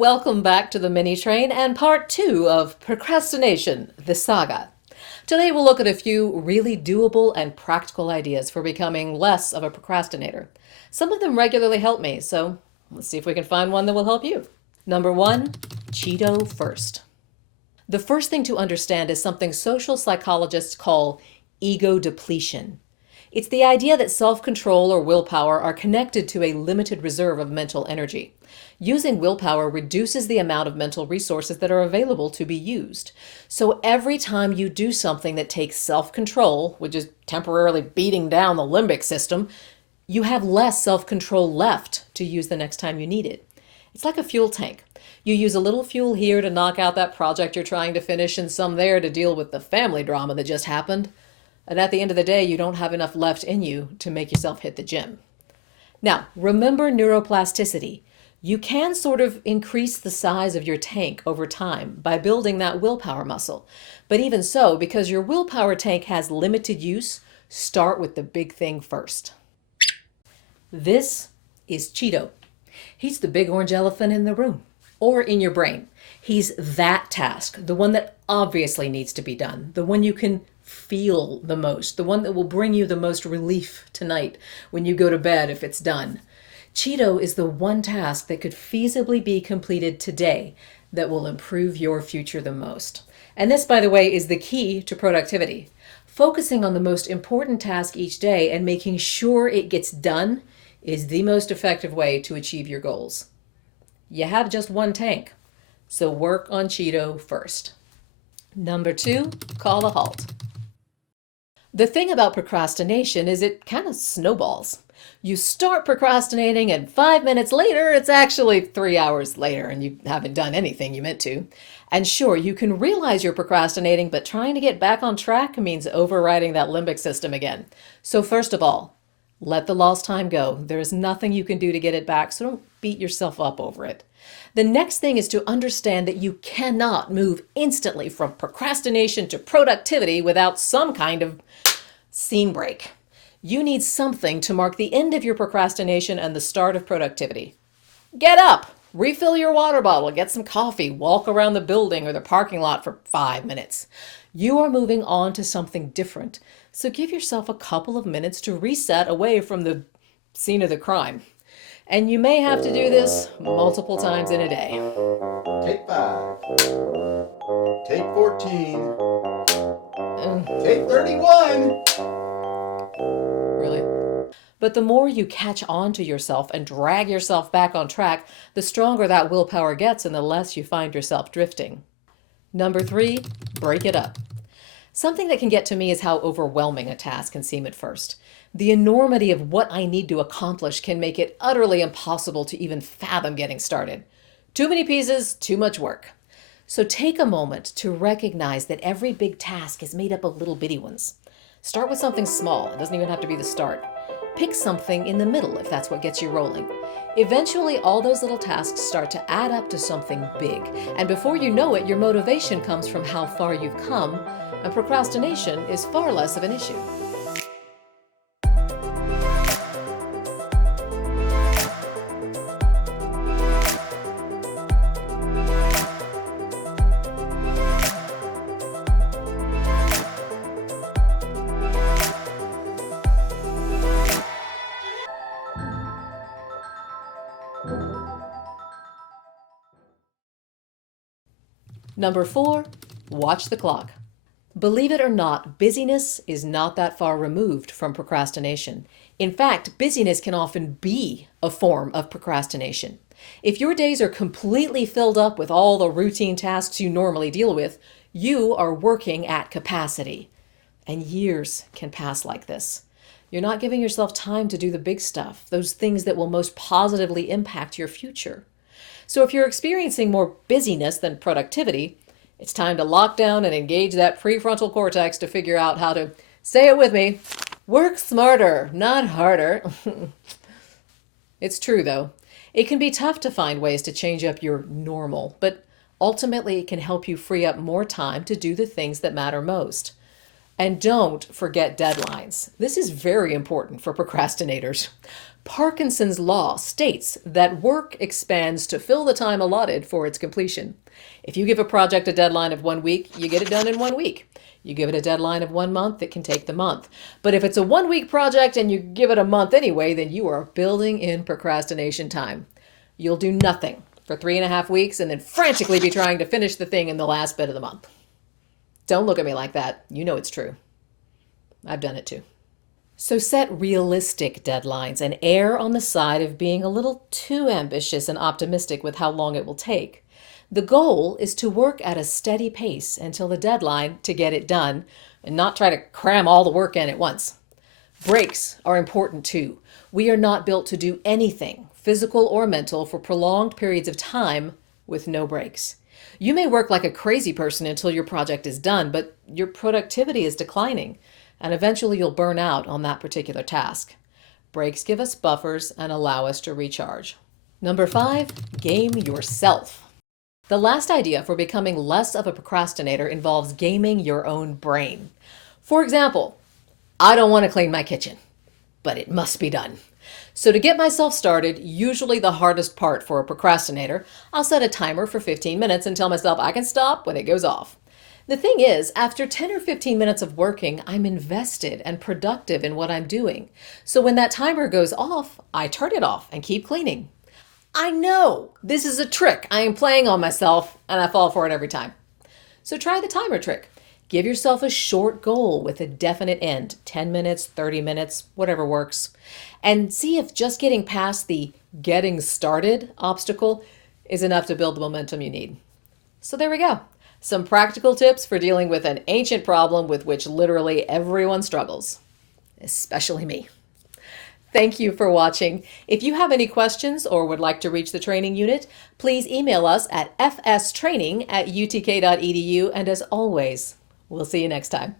welcome back to the MiniTrain and part 2 of Procrastination, the saga. Today we'll look at a few really doable and practical ideas for becoming less of a procrastinator. Some of them regularly help me, so let's see if we can find one that will help you. Number 1, Cheeto First. The first thing to understand is something social psychologists call ego depletion. It's the idea that self-control or willpower are connected to a limited reserve of mental energy. Using willpower reduces the amount of mental resources that are available to be used. So every time you do something that takes self-control, which is temporarily beating down the limbic system, you have less self-control left to use the next time you need it. It's like a fuel tank. You use a little fuel here to knock out that project you're trying to finish and some there to deal with the family drama that just happened. And at the end of the day, you don't have enough left in you to make yourself hit the gym. Now, remember neuroplasticity. You can sort of increase the size of your tank over time by building that willpower muscle. But even so, because your willpower tank has limited use, start with the big thing first. This is Cheeto. He's the big orange elephant in the room, or in your brain. He's that task, the one that obviously needs to be done, the one you can feel the most, the one that will bring you the most relief tonight when you go to bed if it's done. Cheeto is the one task that could feasibly be completed today that will improve your future the most. And this, by the way, is the key to productivity. Focusing on the most important task each day and making sure it gets done is the most effective way to achieve your goals. You have just one tank, so work on Cheeto first. Number 2, call a halt. The thing about procrastination is it kind of snowballs. You start procrastinating and 5 minutes later, it's actually 3 hours later and you haven't done anything you meant to. And sure, you can realize you're procrastinating, but trying to get back on track means overriding that limbic system again. So first of all, let the lost time go. There is nothing you can do to get it back, so don't beat yourself up over it. The next thing is to understand that you cannot move instantly from procrastination to productivity without some kind of scene break. You need something to mark the end of your procrastination and the start of productivity. Get up, refill your water bottle, get some coffee, walk around the building or the parking lot for 5 minutes. You are moving on to something different, so give yourself a couple of minutes to reset away from the scene of the crime. And you may have to do this multiple times in a day. Take 5. Take 14. Take 31. Really? But the more you catch on to yourself and drag yourself back on track, the stronger that willpower gets and the less you find yourself drifting. Number 3, break it up. Something that can get to me is how overwhelming a task can seem at first. The enormity of what I need to accomplish can make it utterly impossible to even fathom getting started. Too many pieces, too much work. So take a moment to recognize that every big task is made up of little bitty ones. Start with something small. It doesn't even have to be the start. Pick something in the middle if that's what gets you rolling. Eventually, all those little tasks start to add up to something big. And before you know it, your motivation comes from how far you've come, and procrastination is far less of an issue. Number 4, watch the clock. Believe it or not, busyness is not that far removed from procrastination. In fact, busyness can often be a form of procrastination. If your days are completely filled up with all the routine tasks you normally deal with, you are working at capacity. And years can pass like this. You're not giving yourself time to do the big stuff, those things that will most positively impact your future. So if you're experiencing more busyness than productivity, it's time to lock down and engage that prefrontal cortex to figure out how to, say it with me, work smarter, not harder. It's true though. It can be tough to find ways to change up your normal, but ultimately it can help you free up more time to do the things that matter most. And don't forget deadlines. This is very important for procrastinators. Parkinson's law states that work expands to fill the time allotted for its completion. If you give a project a deadline of 1 week, you get it done in 1 week. You give it a deadline of 1 month, it can take the month. But if it's a 1 week project and you give it a month anyway, then you are building in procrastination time. You'll do nothing for 3.5 weeks and then frantically be trying to finish the thing in the last bit of the month. Don't look at me like that. You know it's true. I've done it too. So set realistic deadlines and err on the side of being a little too ambitious and optimistic with how long it will take. The goal is to work at a steady pace until the deadline to get it done and not try to cram all the work in at once. Breaks are important too. We are not built to do anything, physical or mental, for prolonged periods of time with no breaks. You may work like a crazy person until your project is done, but your productivity is declining, and eventually you'll burn out on that particular task. Breaks give us buffers and allow us to recharge. Number 5, game yourself. The last idea for becoming less of a procrastinator involves gaming your own brain. For example, I don't want to clean my kitchen, but it must be done. So to get myself started, usually the hardest part for a procrastinator, I'll set a timer for 15 minutes and tell myself I can stop when it goes off. The thing is, after 10 or 15 minutes of working, I'm invested and productive in what I'm doing. So when that timer goes off, I turn it off and keep cleaning. I know this is a trick I am playing on myself, and I fall for it every time. So try the timer trick. Give yourself a short goal with a definite end, 10 minutes, 30 minutes, whatever works, and see if just getting past the getting started obstacle is enough to build the momentum you need. So there we go. Some practical tips for dealing with an ancient problem with which literally everyone struggles, especially me. Thank you for watching. If you have any questions or would like to reach the training unit, please email us at fstraining@utk.edu. And as always, we'll see you next time.